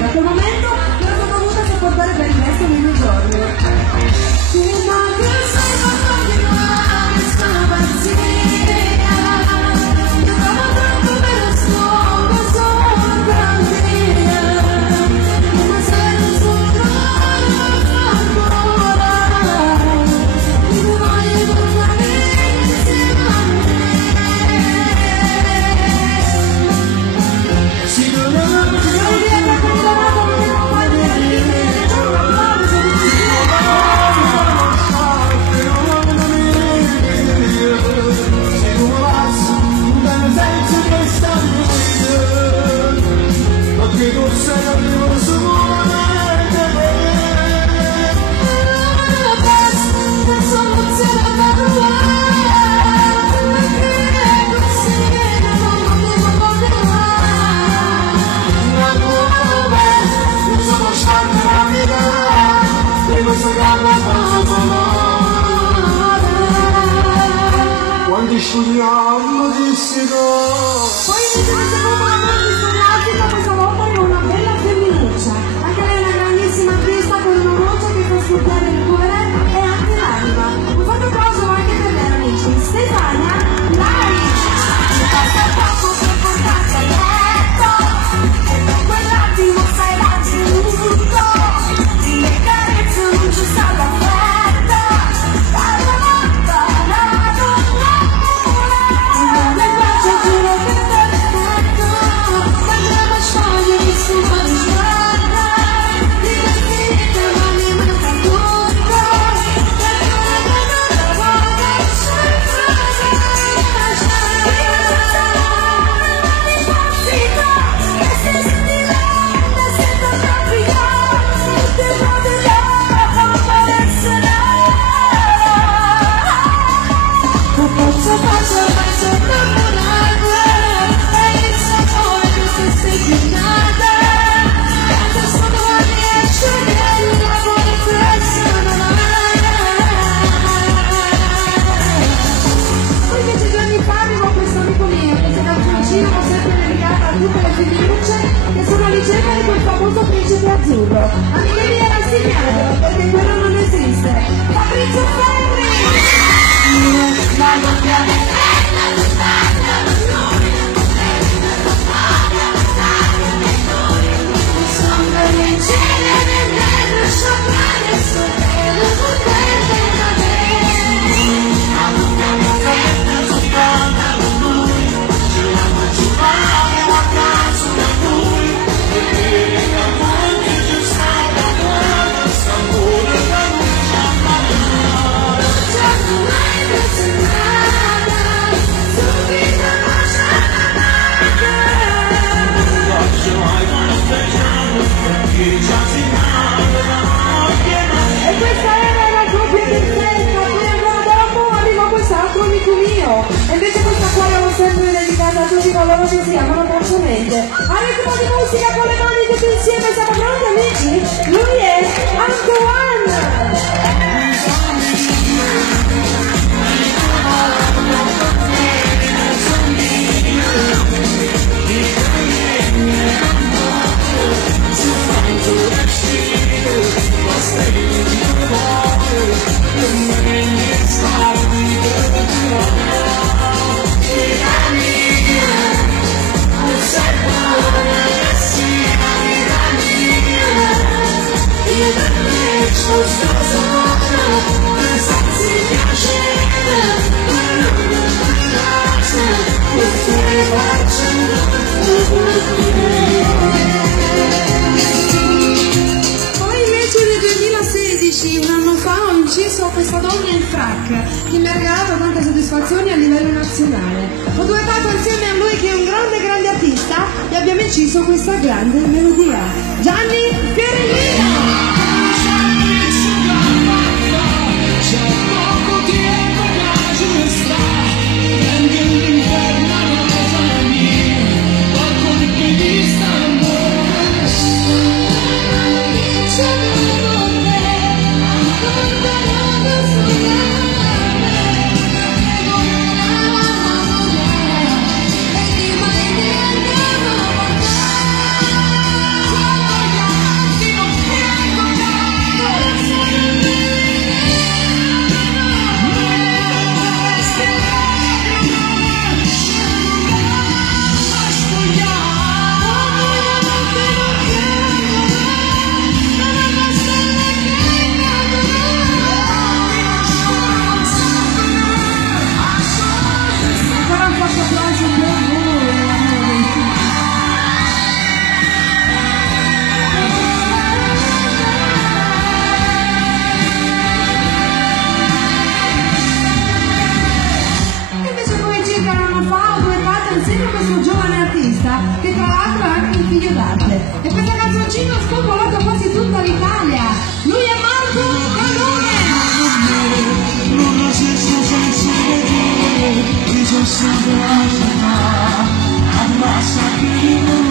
Da quel momento l'ho dovuta sopportare per il resto dei miei giorni. Quando studiamo di poi iniziamo con una scolastico, questa volta con una bella femminuccia. Anche lei è una grandissima artista con una voce che fa scoppiare il cuore e anche l'anima. Un forte applauso anche per lei, amici. Stefania Lai. Ci passa poco per portarti a letto e per quell'attimo stai l'anzitutto. Di le carezze un giusto all'affetto. Dalla volta la donna. Le bacio giuro che perfetto. Quando la scioglie mi suba di strada. Divertite ma mi manca tutto. Che sono alla ricerca di quel famoso principe azzurro. Amiche mie, rassegnatelo, perché quello non esiste. Fabrizio Ferri! E questa era la coppia perfetta, poi ancora dopo arriva quest'altro amico mio. E invece questa qua l'ho sempre dedicata a tutti coloro che si amano dolcemente. Al ritmo di musica con le mani tutti insieme, siamo pronti amici? Lui è Antoine! Stay in the water. Poi invece nel 2016, un anno fa, ho inciso questa donna in frac che mi ha regalato tante soddisfazioni a livello nazionale. Ho duettato insieme a lui, che è un grande artista, e abbiamo inciso questa grande melodia. Gianni Fiorellino! Che tra l'altro è anche un figlio d'arte, e questa canzoncina ha spopolato quasi tutta l'Italia. Lui è Marco Cannone. Non ha senso senza vedere, dice sempre la città, ammazza chi non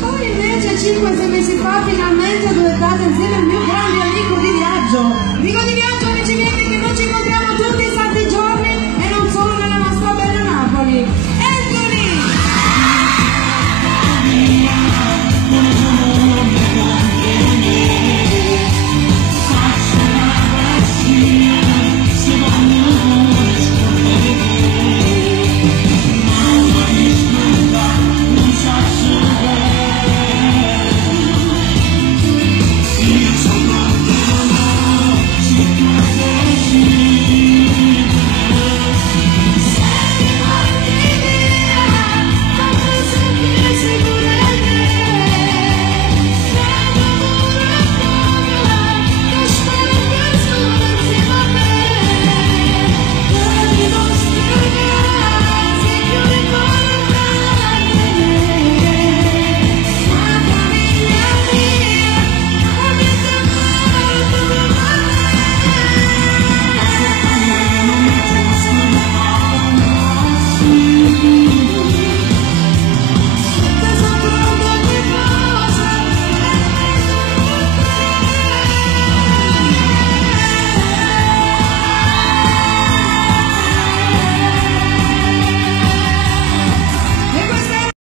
Poi invece 5-6 mesi fa finalmente ho duettato insieme al mio grande amico di viaggio, Vigo Di Viaggio.